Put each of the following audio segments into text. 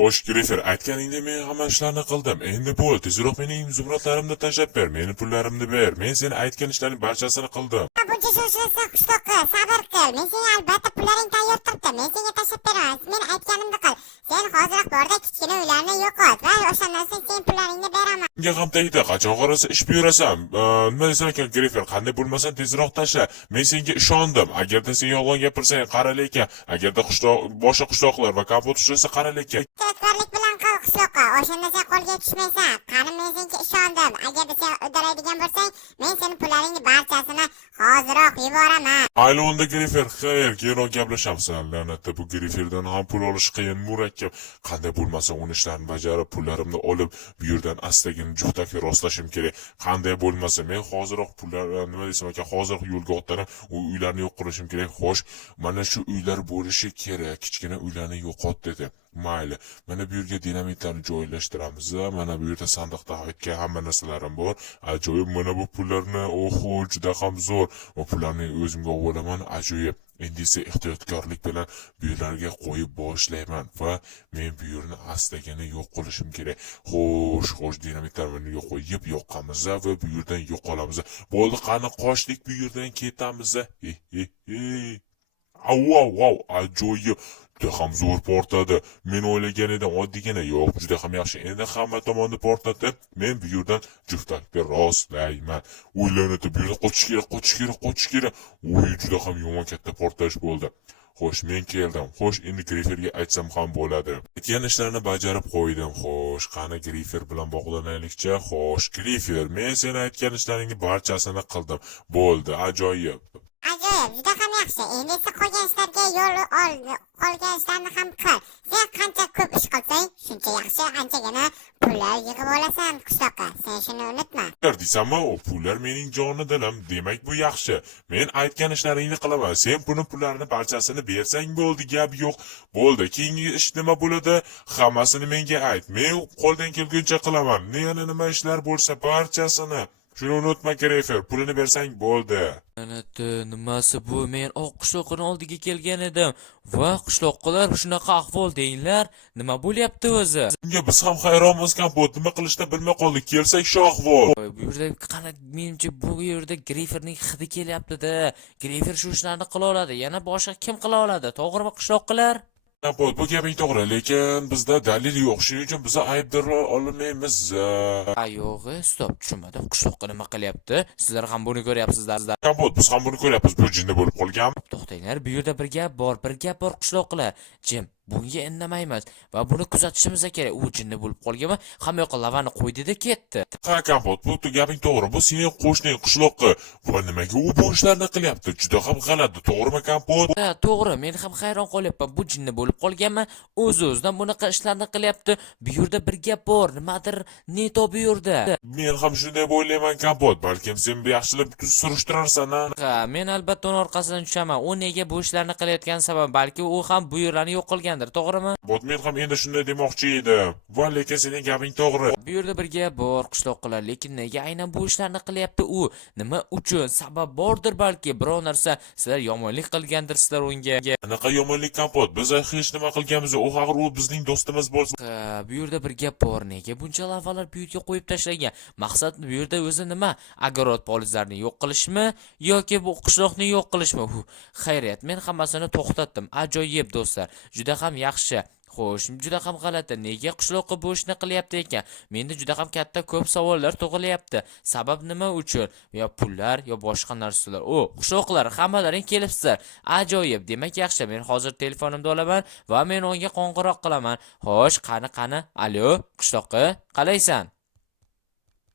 Xo'sh, Grifer, aytganingdek men hamma ishlarni qildim. Endi bo'l, tezroq mening zumradlarimni tashlab ber, meni pullarimni ber. Men sen aytgan ishlarning barchasini qildim. Buncha shoshilsa qishloqqa sabr qil. Men senga albatta pullaring tayyor turibdi. Men senga tashlab beraman. Men aytganimni qil. Sen hoziroq borda kichkina uylarni yo'qot va o'shandan so'ng sen pullaringni beraman. Menga ham tegdi, qachon qarasa ish buyurasan. Nima desam ekan, Grifer, qanday bo'lmasan tezroq tashla. Men senga ishondim. Agarda sen yolg'on gapirsang, qara lekin. Agarda boshqa qishloqlar va kompot ushlasa, qara lekin. Tadbirlik bilan qil qishloqqa. O'shanda sen qo'lga tushmaysan. Qani men senga ishondim. Agarda sen uddalaydigan bo'lsang, men sening pullaringni barchasini hoziroq yuboraman. Ayni onda Grifer, xayr, keyinroq gaplashamiz. La'natda bu Griferdan ham pul olish qiyin, murakkab. Qanday bo'lmasa uning ishlarini bajarib, pullarimni olib, bu yerdan astagina juftaki rostlashim kerak. Qanday bo'lmasa men hoziroq pullar, nima desam ekan, hozir yo'lga otlanib, u uylarni yo'q qilishim kerak. Xo'sh, mana shu uylar bo'lishi kerak. Kichkina uylarni yo'qot dedi. Mayli, mana bu yerga dinamitlarni joylashtiramiz. Mana bu yerda sandiqda aytgan hamma narsalarim bor. Ajoyib, mana bu pullarni, oho, juda ham zo'r. Bu pullarni o'zimga olaman, ajoyib. Endi esa ehtiyotkorlik bilan bu yerlarga qo'yib boshlayman va men bu yerni astagina yo'q qilishim kerak. Xo'sh, dinamitlarni qo'yib yoqamiz va bu yerdan yo'qolamiz. Bo'ldi, qani qochdik, bu yerdan ketamiz. Wow, ajoyib. Juda ham zo'r portladi. Men o'ylagan edim oddiygina, yo'q, juda ham yaxshi. Endi hamma tomonni portlatib, men bu yerdan juftakni rostlayman. O'ylanadi, bu yerda qochish kerak. O'y, juda ham yomon katta portlash bo'ldi. Xo'sh, men keldim. Xo'sh, endi Griferga aytsam ham bo'ladi. Aytgan ishlarni bajarib qo'ydim. Xo'sh, qani Grifer bilan bog'lanaylikcha. Xo'sh, Grifer, men sen aytgan ishlaringni barchasini qildim. Bo'ldi, ajoyib. Ajoyib, juda ham yaxshi. Endi esa qolgan ishlarga yo'l ol. Qolgan ishlarni ham qil. Sen qancha ko'p ish qilsang, shuncha yaxshi, anchagina pullar yig'ib olasan qishloqqa. Sen shuni unutma. Deysanmi, o pullar mening jonidilim. Demak, bu yaxshi. Men aytgan ishlaringni qilaman. Sen buni pullarni barchasini bersang bo'ldi, gap yo'q. Bo'ldi. Keyingi ish nima bo'ladi? Hammasini menga ayt. Men qo'ldan kelguncha qilaman. Yana nima ishlar bo'lsa barchasini. Shuni unutma, Grifer, pulini bersang bo'ldi. Nimasi bu? Men oq qishloqning oldiga kelgan edim va qishloqlar shunaqa ahvol deylar. Nima bo'lyapti o'zi? Bunga biz ham hayronmiz, kompot. Nima qilishni bilmay qoldik. Kelsak shu ahvol. Bu yerda qana, menimcha bu yerda Griferning hidi kelyapti-da. Grifer shu ishlarni qila oladi. Yana boshqa kim qila oladi? To'g'rimi qishloqlar? Kompot, bu gaping to'g'ri, lekin bizda dalil yo'q. Shuning uchun biz aybdor olmaymiz. Yo'g'i, stop, tushunmadim. Qishloqqa nima qilyapti? Sizlar ham buni ko'ryapsizlar. Kompot, biz ham buni ko'ryapmiz. Bu jinni bo'lib qolgan. To'xtanglar, bu yerda bir gap bor qishloqlar. Jim, bunga indamaymiz va buni kuzatishimiz kerak. U jinni bo'lib qolganmi? Hamma yoqqa lavani qo'ydi-da ketdi. Ha, Kompot, bu gaping to'g'ri. Bu sening qo'shning qishloqqa. Va nimaga u bu ishlarni qilyapti? Juda ham g'alati, to'g'rimi, Kompot? Ha, to'g'ri. Men ham hayron qolyapman. Bu jinni bo'lib qolganmi? O'z-o'zidan bunaqa ishlarni qilyapti. Bu yerda bir gap bor. Nimadir neto bu yerda. Men ham shunday o'ylayman, Kompot. Balkim sen yaxshilab surishtirarsan. Ha, men albatta uning orqasidan tushaman. U nega bu ishlarni qilayotgan sabab, balki u ham bu yerlarni yo'q qilgandir, to'g'rimi? Men ham endi shunday demoqchi edim. Va lekin sening gaping to'g'ri. Bu yerda bir gap bor qishloqlar, lekin nega aynan bu ishlarni qilyapti u? Nima uchun? Sabab bordir balki. Biror narsa sizlar yomonlik qilgandirsizlar unga. Anaqa yomonlik, Kompot. Biz hech nima qilganmiz yo'q. Axir u bizning do'stimiz bo'lsa. Ha, bu yerda bir gap bor. Nega buncha lavalar bu yerga qo'yib tashlagan? Maqsad bu yerda o'zi nima? Agorod polizlarini yo'q qilishmi yoki bu qishloqni yo'q qilishmi? Xayriyat, men hammasini to'xtatdim. Ajoyib do'stlar. Juda ham yaxshi. Xo'sh, juda ham g'alati. Nega qishloqqa bu ishni qilyapti ekan? Menda juda ham katta ko'p savollar tug'ilyapti. Sabab nima uchun? Yo pullar, yo boshqa narsalar. Qishloqlar, hammalaring kelibsizlar. Ajoyib. Demak yaxshi. Men hozir telefonimni olaman va men unga qo'ng'iroq qilaman. Xo'sh, qani? Alo, qishloqqa, qalaysan?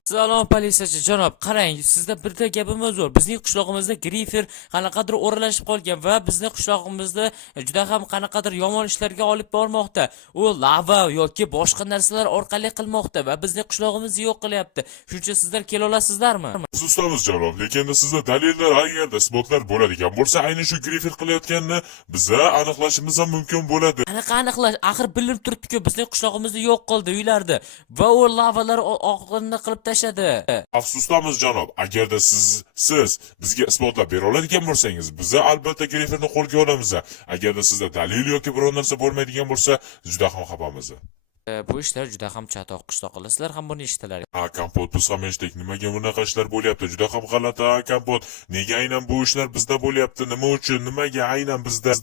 Salom politsiyachi janob, qarang, sizda birta gapimiz bor. Bizning qishlog'imizda Grifer qanaqadir o'ralashib qolgan va bizning qishlog'imizda juda ham qanaqadir yomon ishlarga olib bormoqda. U lava yoki boshqa narsalar orqali qilmoqda va bizning qishlog'imizni yo'q qilyapti. Shuncha sizlar kela olasizlarmi? Afsusdamiz janob, lekin sizda dalillar, agarda isbotlar bo'ladigan bo'lsa, aynan shu Grifer qilayotganini biza aniqlashimiz ham mumkin bo'ladi. Qanaqa aniqlash? Axir bilinib turibdi-ku, bizning qishlog'imizni yo'q qildi uylarda va u lavalar oqini qilib tashladi. Afsusdamiz janob, agarda siz bizga isbotlab bera oladigan bo'lsangiz, biza albatta Griferni qo'lga olamiz. Agarda sizda dalil yoki biror narsa bo'lmaydigan bo'lsa, juda ham xafamiz. Bu ishlar juda ham chatoq qishloqlar. Sizlar ham buni eshitdilar. Kompot biz ham eshitdik. Nimaga bunaqa ishlar bo'lyapti? Juda ham g'alati kompot. Nega aynan bu ishlar bizda bo'lyapti? Nima uchun? Nimaga aynan bizda?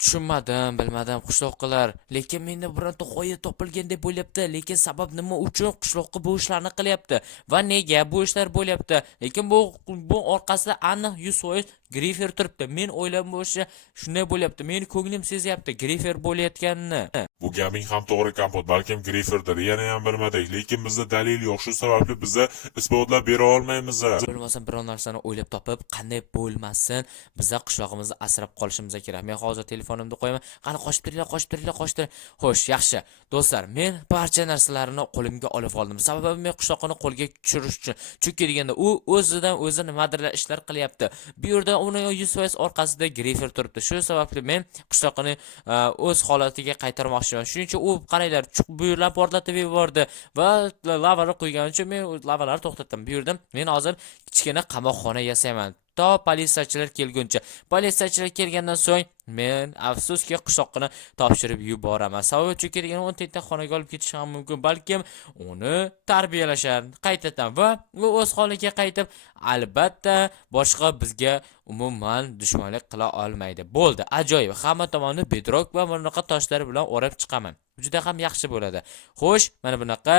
Tushunmadim, bilmadim qishloqlar. Lekin menda bironta g'oya topilgan deb bo'lyapti. Lekin sabab nima uchun qishloqqa bu ishlarni qilyapti va nega bu ishlar bo'lyapti? Lekin bu orqasida aniq 100% Grifer turibdi. Men o'ylab bo'lishi shunday bo'lyapti. Meni ko'nglim sezyapti Grifer bo'layotganini. Bu gaping ham to'g'ri kompot. Balkim Griferdir. Yana ham bilmadik. Lekin bizda dalil yo'q. Shu sababli biza isbotlab bera olmaymiz. Bo'lmasam biror narsani o'ylab topib, qanday bo'lmasin, biza qishlog'imizni asrab qolishimiz kerak. Men hozir telefonimni qo'yaman. Qani qochib turinglar. Xo'sh, yaxshi. Do'stlar, men barcha narsalarni qo'limga olib oldim. Sababi men qishloqni qo'lga tushirish uchun. Chunki deganda u o'zidan o'zi nimadirlar ishlar qilyapti. Bu yerda uni 100% orqasida Grifer turibdi. Shu sababli men qishloqni o'z holatiga qaytarmoqchiman. Shuning uchun u qaranglar, bu yerlar portlatib yubordi va lavalar qo'ygan uchun men lavalarni to'xtatdim. Bu yerda men hozir kichkina qamoqxona yasayman. To politsiyachilar kelguncha. Politsiyachilar kelgandan so'ng men afsuski qishloqni topshirib yuboraman. Sababi chunki degan 10 ta xonaga olib ketish ham mumkin. Balkim uni tarbiyalashar qaytadan va u o'z holiga qaytib, albatta boshqa bizga umuman dushmanlik qila olmaydi. Bo'ldi, ajoyib. Hamma tomonni bedrock va bunaqa toshlar bilan o'rab chiqaman. Juda ham yaxshi bo'ladi. Xo'sh, mana bunaqa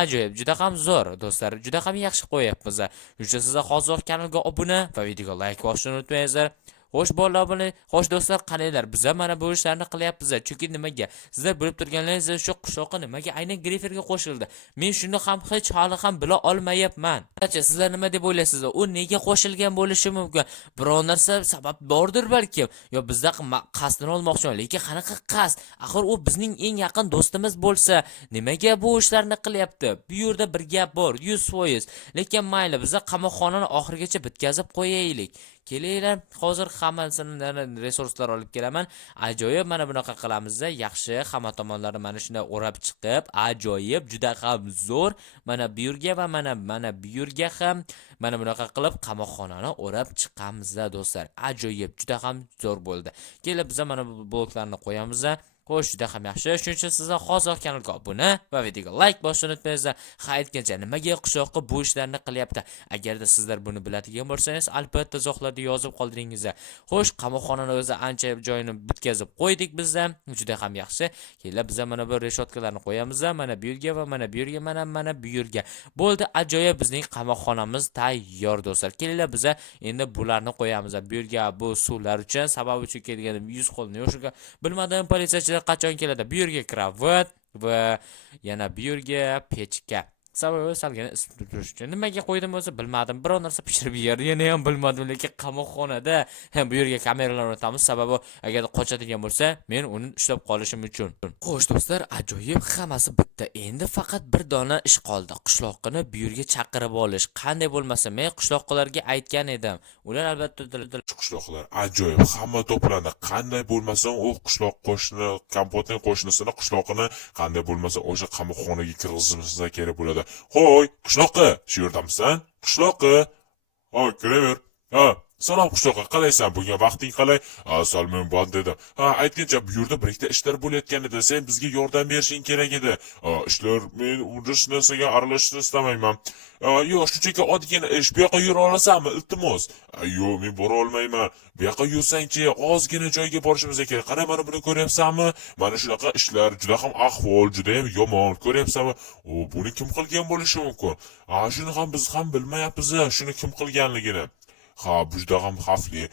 ajoyib, juda ham zo'r do'stlar, juda ham yaxshi qo'yapmiz. Shuncha sizlar hozir kanalga obuna va videoga like bosishni unutmanglar. Xo'sh bolalar, xo'sh do'stlar, qaranglar, biz mana bu ishlarni qilyapmiz. Chunki nimaga? Sizlar bilib turganlaringiz shu qishloqqa nimaga aynan Griferga qo'shildi? Men shuni ham hech hali ham bila olmayapman. Acha sizlar nima deb o'ylaysizlar? U nega qo'shilgan bo'lishi mumkin? Biror narsa sabab bordir balkim. Yo bizda qasdini olmoqchiman, lekin qanaqa qasd? Axir u bizning eng yaqin do'stimiz bo'lsa, nimaga bu ishlarni qilyapti? Bu yerda bir gap bor, 100%. Lekin mayli, biz qamoqxonani oxirigacha bitkazib qo'yaylik. Kelinglar, hozir hammasini resurslar olib kelaman. Ajoyib, mana bunaqa qilamiz. Yaxshi, hamma tomonlarni mana shunday o'rab chiqib, ajoyib, juda ham zo'r. Mana bu yerga va mana bu yerga ham mana bunaqa qilib qamoqxonani o'rab chiqamiz do'stlar. Ajoyib, juda ham zo'r bo'ldi. Kelib biz mana bu bloklarni qo'yamiz. Xo'sh, juda ham yaxshi. Shuning uchun sizlar hozir kanalga obuna va videoga like bosishni unutmanglar. Ha, aytgancha nimaga qishloqqa bu ishlarni qilyapti? Agarda sizlar buni biladigan bo'lsangiz, albatta izohlarda yozib qoldiringizlar. Xo'sh, qamoqxonani o'zi ancha joyini bitkazib qo'ydik bizda. Juda ham yaxshi. Kelib biz mana bu reshotkalarni qo'yamiz. Mana bu yerga va mana bu yerga, mana bu yerga. Bo'ldi, ajoyib, bizning qamoqxonamiz tayyor do'stlar. Kelinglar biz endi bularni qo'yamiz. Bu yerga bu suvlar uchun, sababi uchun kelganim 100 qo'lni yo'shiga bilmadim politsiyachilar qachon keladi. Bu yerga kravat va yana bu yerga pechka. Sababi salgina ism turish uchun. Nimaga qo'ydim o'zi bilmadim. Biror narsa pishirib yerdi, yana ham bilmadim, lekin qamoqxonada bu yerga kameralar o'rnatamiz. Sababi agar qochadigan bo'lsa, men uni ushlab qolishim uchun. Xo'sh do'stlar, ajoyib, hammasi bitta. Endi faqat bir dona ish qoldi. Qishloqni bu yerga chaqirib olish. Qanday bo'lmasa, men qishloqlarga aytgan edim. Ular albatta Qishloqlar ajoyib, hamma to'plandi. Qanday bo'lmasin, u qishloq qo'shni, kompotning qo'shnisini qishloqini qanday bo'lmasin o'sha qamoqxonaga kirgizishimiz kerak bo'ladi. Hoy, qishloqqa, shu yerdamisan? Qishloqqa. Ha, kiraver. Ha, salom qishloqqa, qalaysan? Bugun vaqting qalay? Salom bor dedim. Ha, aytgancha bu yerda bir ikkita ishlar bo'layotgan edi. Sen bizga yordam berishing kerak edi. Ishlar men urish narsaga aralashishni istamayman. Yo'q, shunchaki oddiygina ish. Bu yoqqa yura olasanmi? Iltimos. Yo'q, men bora olmayman. Bu yoqqa yursangchi, ozgina joyga borishimiz kerak. Qara, mana buni ko'ryapsanmi? Mana shunaqa ishlar, juda ham ahvol, juda ham yomon. Ko'ryapsanmi? Buni kim qilgan bo'lishi mumkin? Shuni ham biz ham bilmayapmiz, shuni kim qilganligini. Ha, bu juda ham xavfli.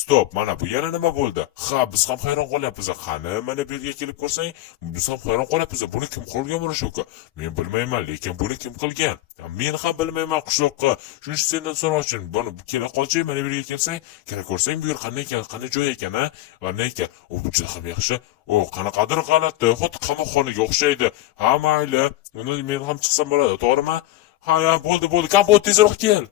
Stop, mana bu yana nima bo'ldi? Ha, biz ham hayron qolyapmiz. Qani, mana bu yerga kelib ko'rsang, biz ham hayron qolyapmiz. Buni kim qilgan bo'lishi mumkin? Men bilmayman, lekin buni kim qilgan? Men ham bilmayman qishloqqa. Shuning uchun sendan so'roqchim. Buni kela qolchi, mana bu yerga kelsang, kerak ko'rsang, bu yer qanday ekan, qanday joy ekan, ha? Va nima ekan? Bu juda ham yaxshi. Qanaqadir g'alati, xuddi qamoqxonaga o'xshaydi. Ha, mayli. Uni men ham chiqsam bo'ladi, to'g'rimi? Ha, bo'ldi. Kompot tezroq kel.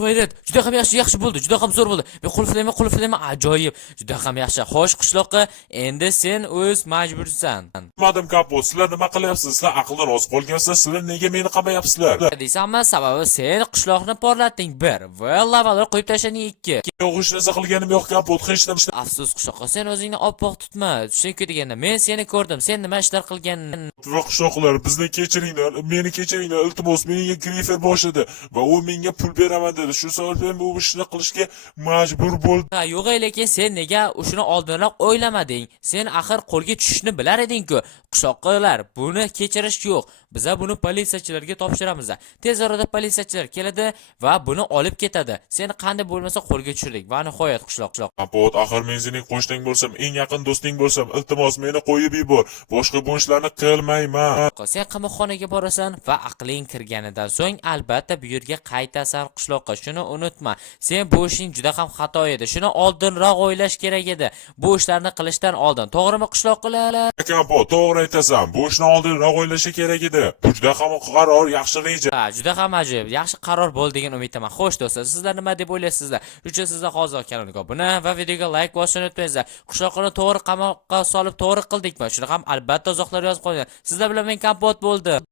Hayrat, juda ham yaxshi bo'ldi, juda ham zo'r bo'ldi. Men qulflayman, ajoyib. Juda ham yaxshi. Xo'sh qishloqqa, endi sen o'z majbursan. Madam Kompot, sizlar nima qilyapsiz? Sizlar aqldan oz qolgansizlar, sizlar nega meni qamayapsizlar? Deysanmi, sababi sen qishloqni porlatding 1 va lavalar qo'yib tashlading 2. Yo'q, hech narsa qilganim yo'q, Kompot, hech narsa. Afsus qishloqqa, sen o'zingni oppoq tutma. Chunki deganda men seni ko'rdim. Sen nima ishlar qilganingni va qishloqlar bizni kechiringlar, meni kechiringlar, iltimos menga grifer boshladi va u menga pul beraman dedi. Shu sababli bu ishni qilishga majbur bo'ldim. Ha, yo'q, lekin sen nega shuni oldinroq o'ylamading? Sen axir qo'lga tushishni bilar eding-ku. Qishloqlar, buni kechirish yo'q. Biza buni politsiyachilarga topshiramiz. Tez orada politsiyachilar keladi va buni olib ketadi. Seni qanday bo'lmasa qo'lga tushirdik va nihoyat qishloq. Kapot, axir men sening qo'shning bo'lsam, eng yaqin do'sting bo'lsam, iltimos meni qo'yib yubor. Boshqa bu ishlarni qilmayman. Sen qamoqxonaga borasan va aqling kirganidan so'ng albatta bu yerga qaytasan qishloqqa. Shuni unutma. Sen bu ishing juda ham xato edi. Shuni oldinroq o'ylash kerak edi. Bu ishlarni qilishdan oldin. To'g'rimi qishloqlar? Kapot, to'g'ri aytasan. Bu ishni oldinroq o'ylashi kerak edi. Bu juda ham qaror, yaxshi reja. Ha, juda ham ajoyib. Yaxshi qaror bo'ldi degan umiddaman. Xo'sh do'stlar, sizlar nima deb o'ylaysizlar? Shuning sizlar hozir kanalga obuna va videoga like bosishni unutmanglar. Qishloqni to'g'ri qamoqqa solib to'g'ri qildikmi? Shuni ham albatta izohlar yozib qo'ying. Sizlar bilan men Kompot bo'ldi.